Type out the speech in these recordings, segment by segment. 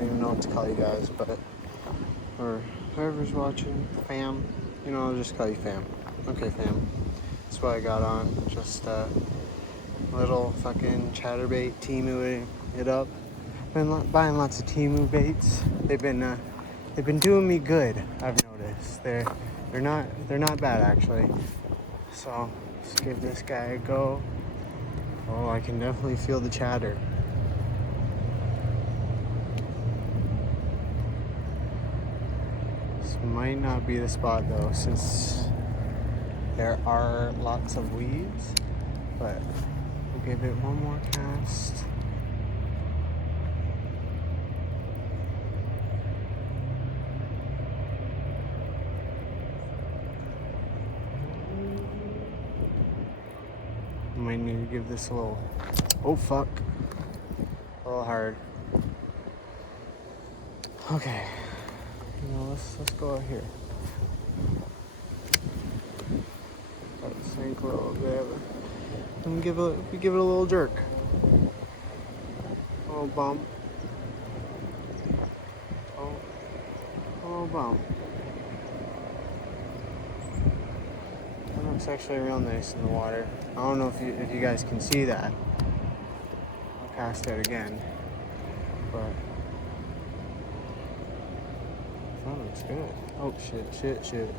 don't even know what to call you guys, but, or whoever's watching, fam, you know, I'll just call you fam. Okay, fam. That's what I got on, just a little fucking chatterbait, Temu it up. Been buying lots of Temu baits. They've been doing me good, I've noticed. They're not bad actually. So let's give this guy a go. Oh, I can definitely feel the chatter. This might not be the spot though, since there are lots of weeds, but we'll give it one more cast. Might need to give this a little, oh fuck, a little hard. Okay, let's go out here. Let it sink a little bit, and we give it a little jerk, a little bump, a little bump. That looks actually real nice in the water. I don't know if you guys can see that. I'll cast it again, but that looks good. Oh shit.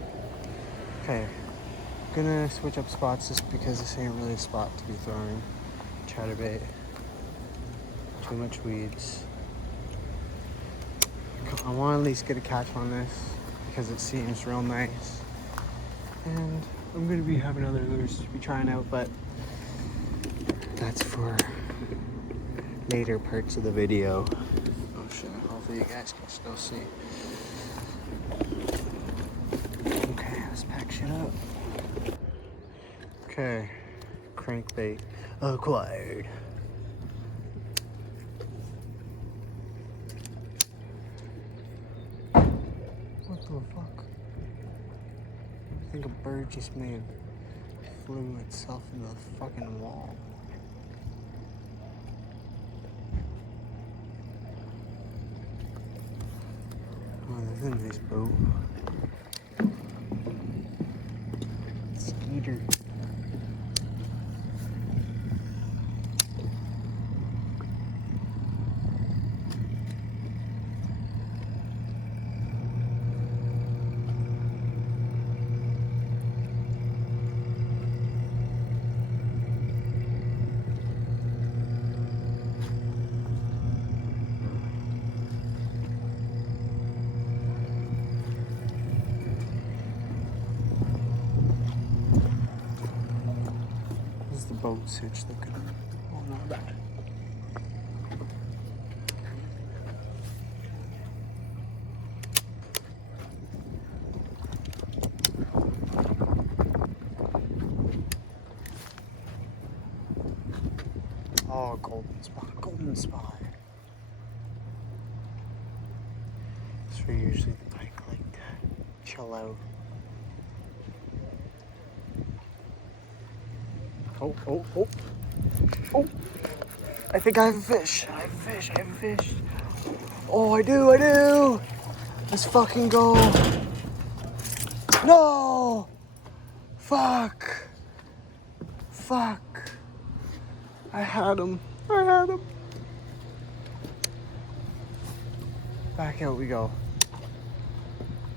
Okay, I'm gonna switch up spots just because this ain't really a spot to be throwing chatterbait. Too much weeds. I want to at least get a catch on this because it seems real nice. And I'm going to be having other lures to be trying out, but that's for later parts of the video. Oh shit, hopefully you guys can still see. Okay, let's pack shit up. Okay, crankbait acquired. What the fuck? I think a bird just may have flew itself into the fucking wall. Oh, there's a nice boat. Skeeter. Boat switch looking. Oh, not bad. Oh, golden spot. That's where usually the pike like to chill out. Oh. I think I have a fish. I have a fish. Oh, I do. Let's fucking go. No! Fuck. I had him. Back out we go.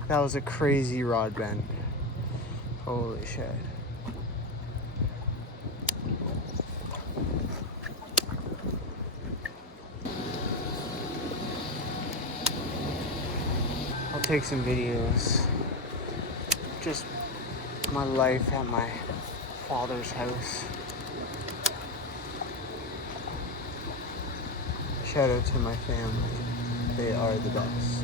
That was a crazy rod bend. Holy shit. I'll take some videos. Just my life at my father's house. Shout out to my family. They are the best.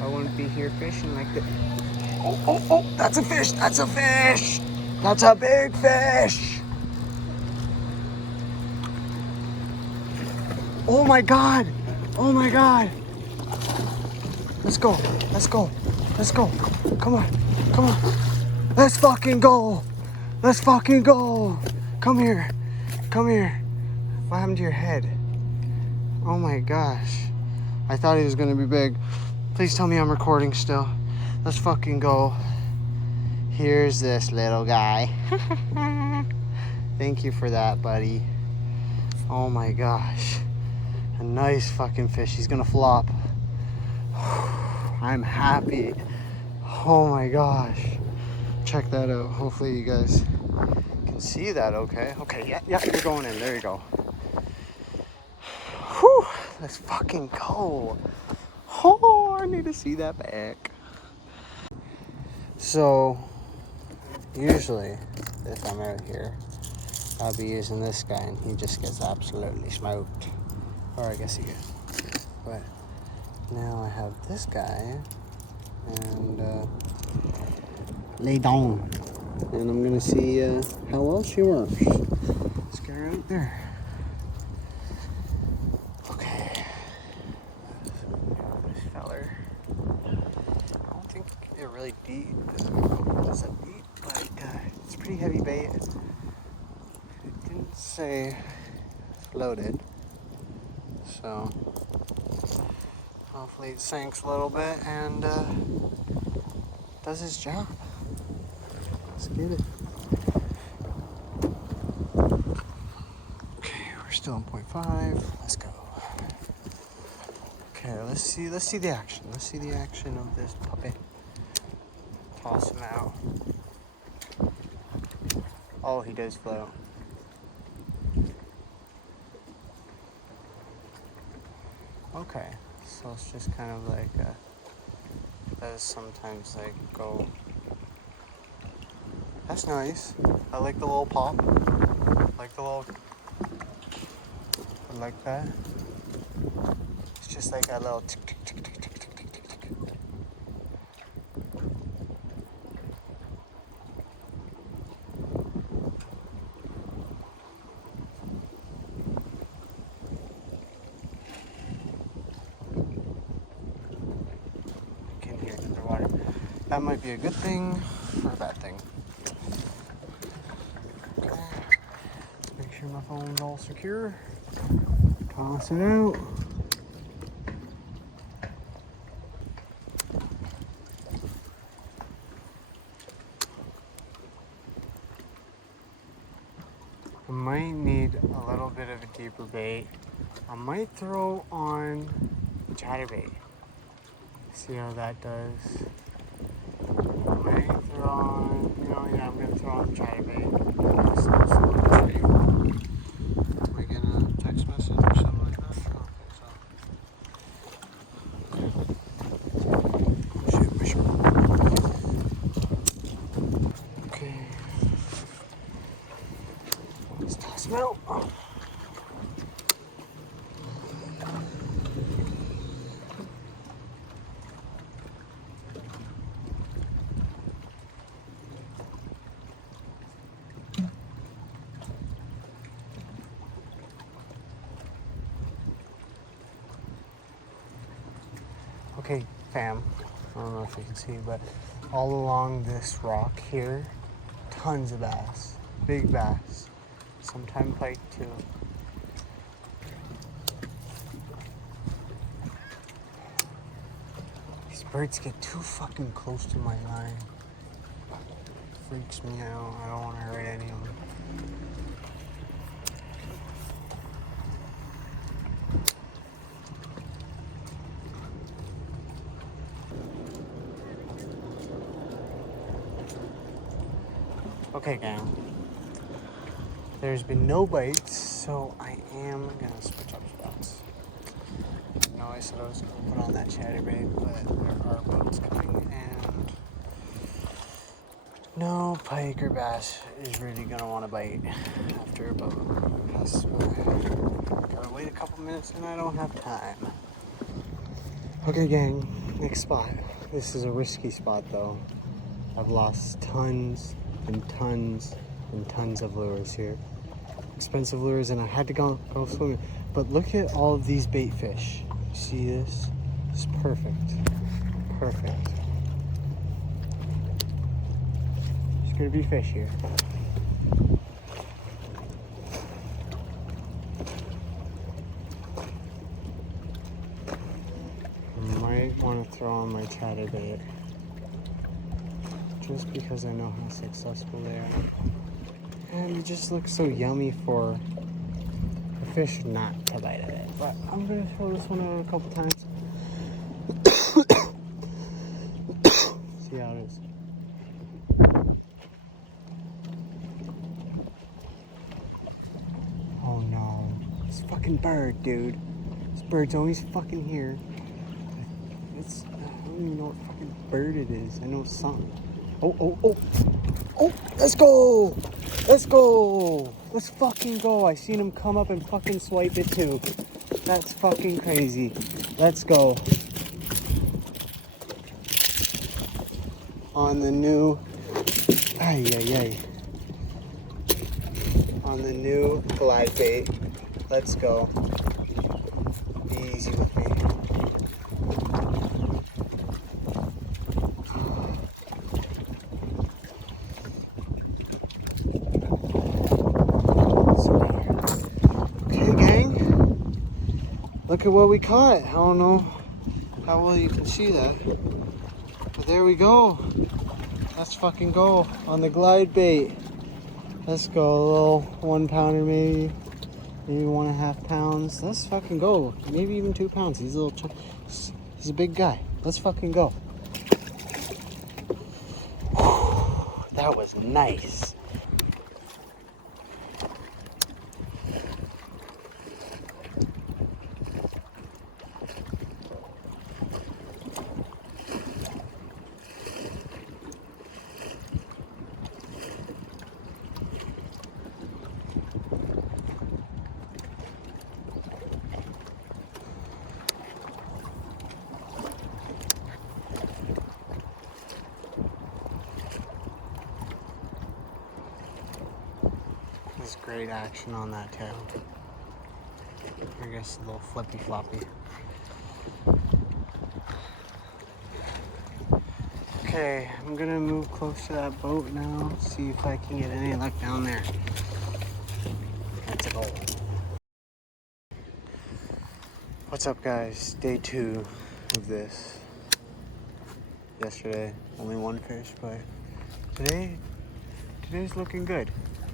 I wouldn't be here fishing like this. Oh, that's a fish. That's a big fish. Oh my god. Let's go. Come on. Let's fucking go. Come here. What happened to your head? Oh my gosh. I thought he was gonna be big. Please tell me I'm recording still. Let's fucking go. Here's this little guy. Thank you for that, buddy. Oh my gosh. A nice fucking fish. He's gonna flop. I'm happy. Oh my gosh. Check that out. Hopefully you guys can see that okay. Okay, yeah, you're going in. There you go. Whew. Let's fucking go. Oh, I need to see that back. So, usually, if I'm out here, I'll be using this guy and he just gets absolutely smoked. Or I guess he gets. But now I have this guy and lay down. And I'm gonna see how well she works. Let's get her out there. Okay. This feller. I don't think it really deep. Is it deep? Like, it's pretty heavy bait. It didn't say floated. So, hopefully it sinks a little bit and does its job. Let's get it. Okay, we're still on 0.5. Let's go. Okay, let's see the action. Let's see the action of this puppy. Toss him out. Oh, he does float. Okay, so it's just kind of like does sometimes like go. That's nice. I like the little pop. Like the little. I like that. It's just like a little tick tick tick tick tick tick tick tick tick. You can hear it underwater. That might be a good thing or a bad thing. Okay. Make sure my phone's all secure. Toss it out. I might need a little bit of a deeper bait. I might throw on chatterbait. See how that does. I might throw on, I'm gonna throw on chatterbait. Am I getting a text message or something like that? I don't think so. Shoot, my shirt. Okay. Let's toss him out. Okay, fam, I don't know if you can see, but all along this rock here, tons of bass, big bass, sometimes pike too. These birds get too fucking close to my line. Freaks me out. I don't want to hurt any of them. Okay, gang. There's been no bites, so I am gonna switch up spots. No, I said I was gonna put on that chatterbait, but there are boats coming, and no pike or bass is really gonna want to bite after a boat passes by. Gotta wait a couple minutes, and I don't have time. Okay, gang. Next spot. This is a risky spot, though. I've lost tons and tons and tons of lures here. Expensive lures, and I had to go swimming. But look at all of these bait fish. You see this? It's perfect. Perfect. There's gonna be fish here. gonna throw on my chatterbait. Just because I know how successful they are. And it just looks so yummy for the fish not to bite at it. But I'm gonna throw this one out a couple times. See how it is. Oh no. This fucking bird, dude. This bird's always fucking here. I don't even know what fucking bird it is. I know something. Oh, let's go! Let's go! Let's fucking go! I seen him come up and fucking swipe it too. That's fucking crazy. Let's go. On the new... On the new glide bait. Let's go. Be easy with me. Look at what we caught. I don't know how well you can see that. But there we go. Let's fucking go on the glide bait. Let's go. A little 1 pounder maybe 1.5 pounds. Let's fucking go. Maybe even 2 pounds. He's a big guy. Let's fucking go. That was nice. There's great action on that tail. I guess a little flippy floppy. Okay, I'm gonna move close to that boat now, see if I can get any luck down there. Let's go. What's up, guys? Day 2 of this. Yesterday, only 1 fish, but today's looking good.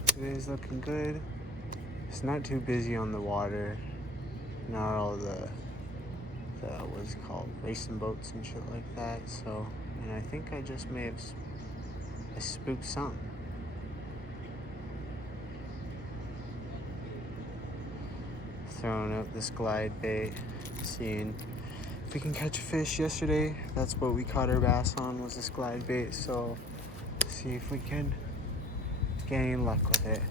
Today's looking good. It's not too busy on the water. Not all the what's it called, racing boats and shit like that. So, and I think I just may have spooked something. Throwing out this glide bait, seeing if we can catch a fish. Yesterday, that's what we caught our bass on, was this glide bait. So, see if we can get any luck with it.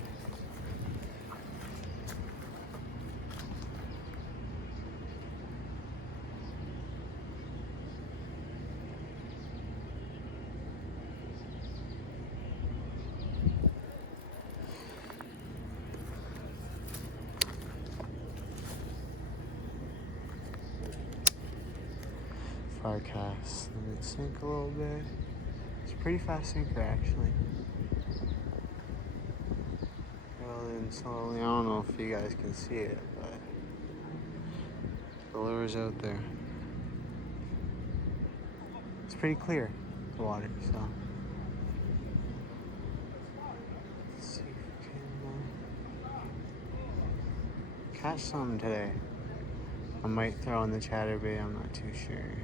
Far cast, let it sink a little bit. It's a pretty fast sinker, actually. Rolling slowly. I don't know if you guys can see it, but the lure's out there. It's pretty clear, the water, so. Let's see if we can catch some today. I might throw in the chatterbait, I'm not too sure.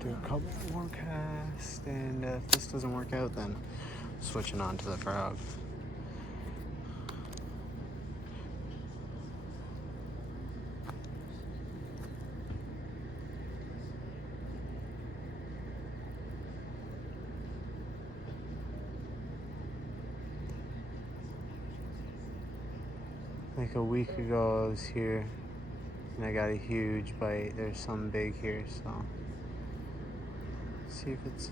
Do a couple more casts, and if this doesn't work out, then switching on to the frog. Like a week ago I was here and I got a huge bite. There's some big here, so let's see if it's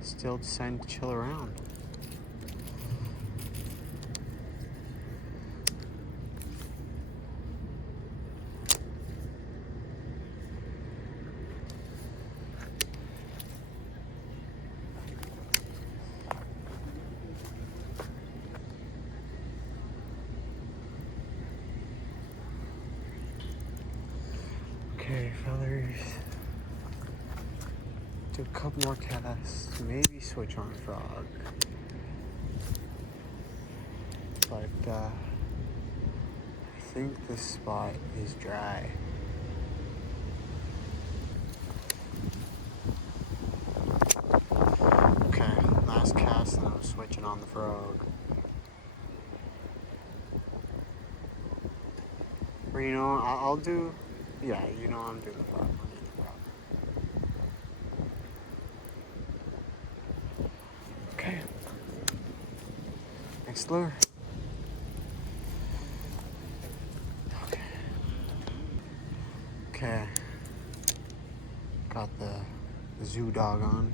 still deciding to chill around. fellers. Do a couple more casts, maybe switch on frog. But I think this spot is dry. Okay, last cast and I'm switching on the frog. Or you know, I'll do, yeah, you know I'm doing the frog. Okay. Next lure. Okay. Got the zoo dog on.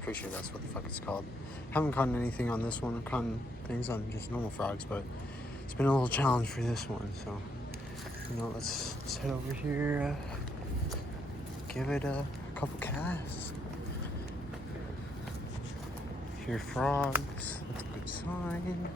Pretty sure that's what the fuck it's called. Haven't caught anything on this one. I've caught things on just normal frogs, but it's been a little challenge for this one. So, you know, let's head over here. Give it a couple casts. Hear frogs. That's a good sign.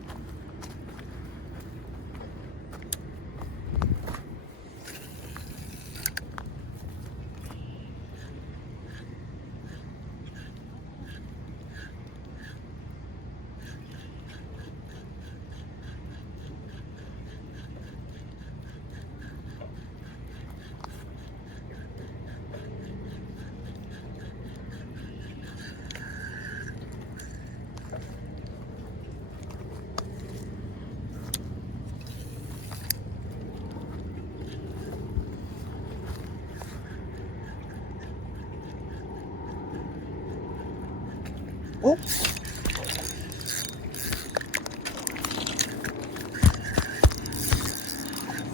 Oh!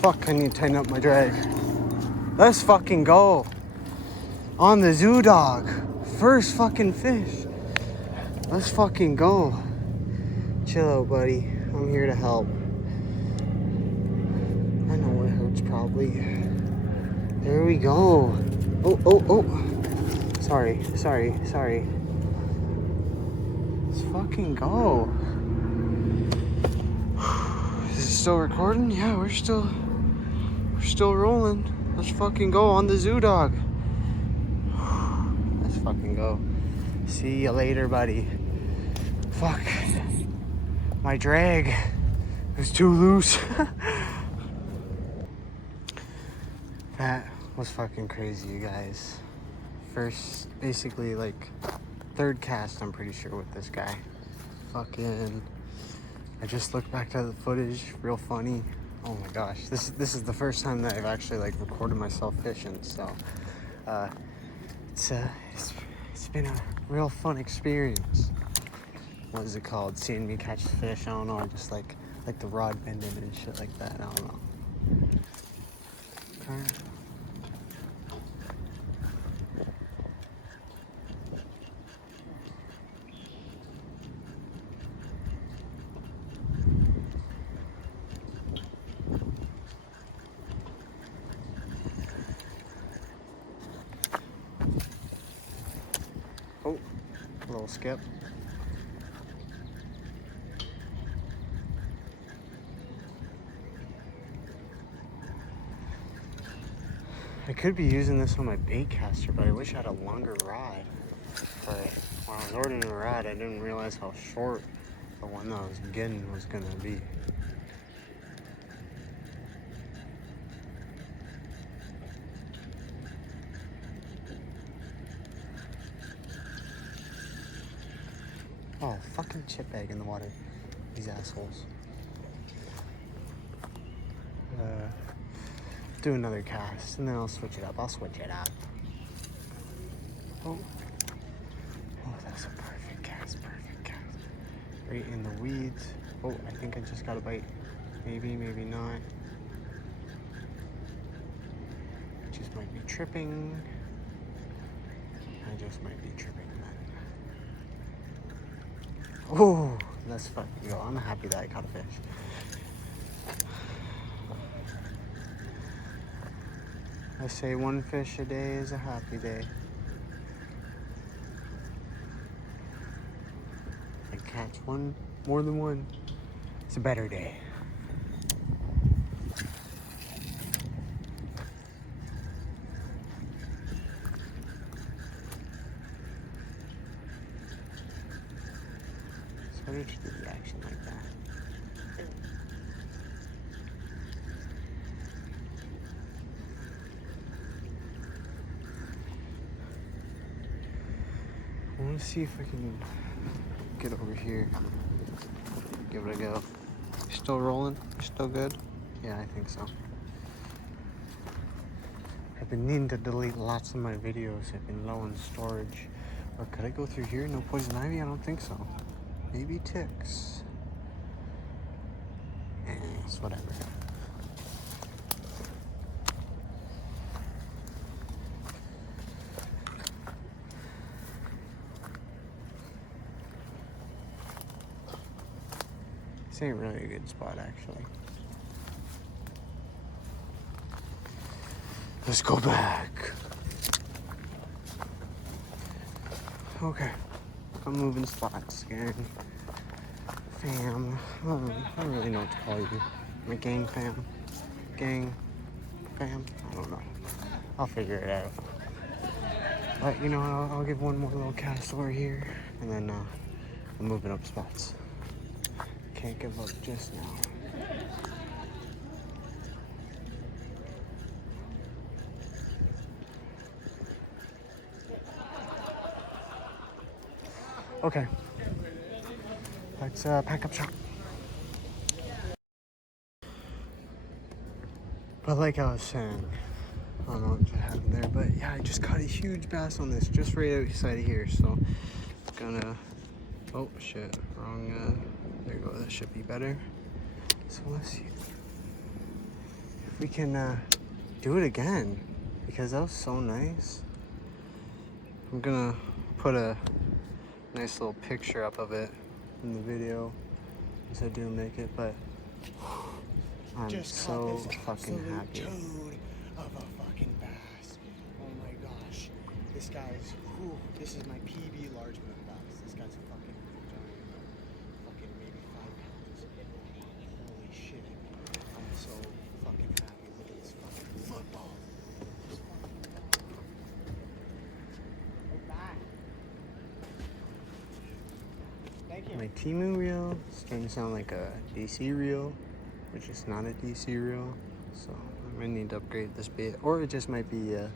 Fuck, I need to tighten up my drag. Let's fucking go. On the zoo dog. First fucking fish. Let's fucking go. Chill out, buddy. I'm here to help. I know it hurts probably. There we go. Oh, oh, oh. Sorry. Let's fucking go. Is it still recording? Yeah, we're still rolling. Let's fucking go on the zoo dog. Let's fucking go. See you later, buddy. Fuck. My drag is too loose. That was fucking crazy, you guys. First, basically, like, third cast, I'm pretty sure, with this guy. Fucking, I just looked back to the footage, real funny. Oh my gosh, this is the first time that I've actually, like, recorded myself fishing, so, it's been a real fun experience. What is it called? Seeing me catch fish, I don't know, just like the rod bending and shit like that, I don't know. Okay. Oh, a little skip. I could be using this on my bait caster, but I wish I had a longer rod. But when I was ordering a rod, I didn't realize how short the one that I was getting was gonna be. Oh, fucking chip bag in the water. These assholes. Do another cast, and then I'll switch it up. Oh, that's a perfect cast. Right in the weeds. Oh, I think I just got a bite. Maybe not. I just might be tripping. Oh, let's fucking go. I'm happy that I caught a fish. I say one fish a day is a happy day. I catch one, more than one, it's a better day. What did you do reaction like that? I want to see if I can get over here. Give it a go. You still rolling? You still good? Yeah, I think so. I've been needing to delete lots of my videos. I've been low on storage. Or could I go through here? No poison ivy? I don't think so. Maybe ticks. It's whatever. This ain't really a good spot, actually. Let's go back. Okay. I'm moving spots, gang. Fam. I don't really know what to call you. My gang fam. Gang fam. I don't know. I'll figure it out. But you know, I'll give one more little cast over here, and then I'm moving up spots. Can't give up just now. Okay. Let's pack up shop. But like I was saying, I don't know what happened there, but yeah, I just caught a huge bass on this just right outside of here, so gonna, oh shit, wrong, there you go, that should be better. So let's see if we can do it again, because that was so nice. I'm gonna put a nice little picture up of it in the video as I do make it, but I'm just so fucking happy. Toad of a fucking bass. Oh my gosh. This guy's, this is my PB largemouth bass. This guy's a fucking giant. Fucking maybe 5 pounds. Holy shit. I'm so fucking happy. Look at this fucking football. Thank you. My Temu reel is starting to sound like a DC reel, which is not a DC reel, so I might need to upgrade this bit, or it just might be I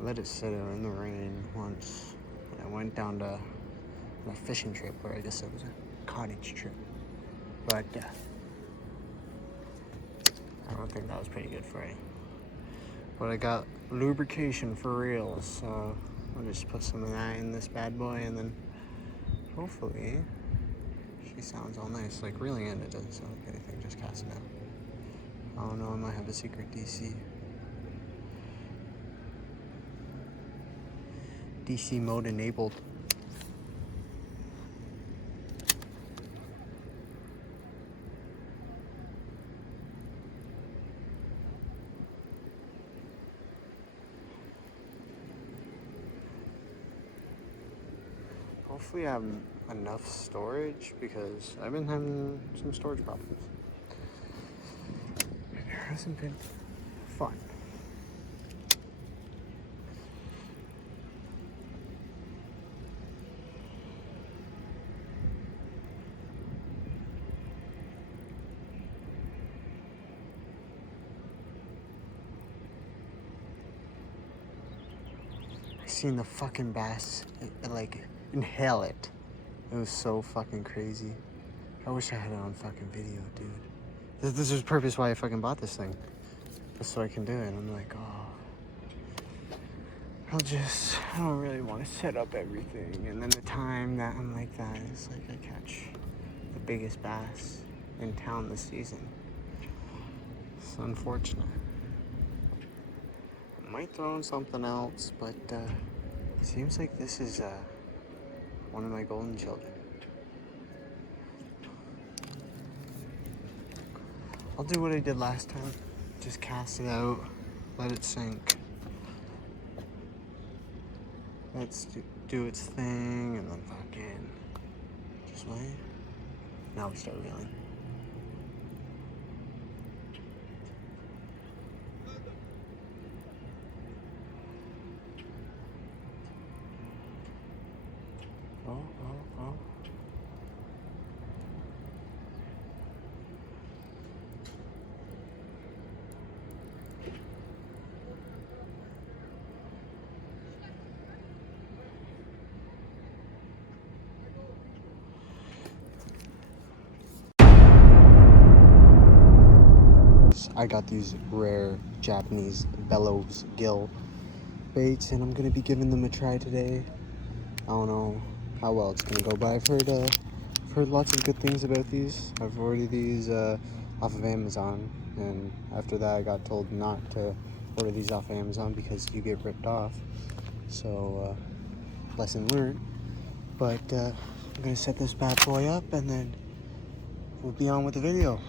let it sit out in the rain once when I went down to a fishing trip, where I guess it was a cottage trip, but I don't think that was pretty good for it. But I got lubrication for reels, so I'll just put some of that in this bad boy, and then hopefully she sounds all nice. Like reeling in, it doesn't sound like anything, just casting out. I don't know, I might have a secret DC. DC mode enabled. Hopefully I have enough storage, because I've been having some storage problems. It hasn't been fun. I seen the fucking bass like inhale it. It was so fucking crazy. I wish I had it on fucking video, dude. This is purpose why I fucking bought this thing. Just so I can do it. I'm like, oh. I don't really want to set up everything. And then the time that I'm like that, it's like I catch the biggest bass in town this season. It's unfortunate. I might throw in something else, but it seems like this is one of my golden children. I'll do what I did last time. Just cast it out, let it sink. Let's do its thing, and then fucking just wait. Now we start reeling. Oh. I got these rare Japanese bellows gill baits, and I'm gonna be giving them a try today. I don't know how well it's gonna go, but I've heard lots of good things about these. I've ordered these off of Amazon, and after that I got told not to order these off Amazon because you get ripped off. So lesson learned. But I'm gonna set this bad boy up, and then we'll be on with the video.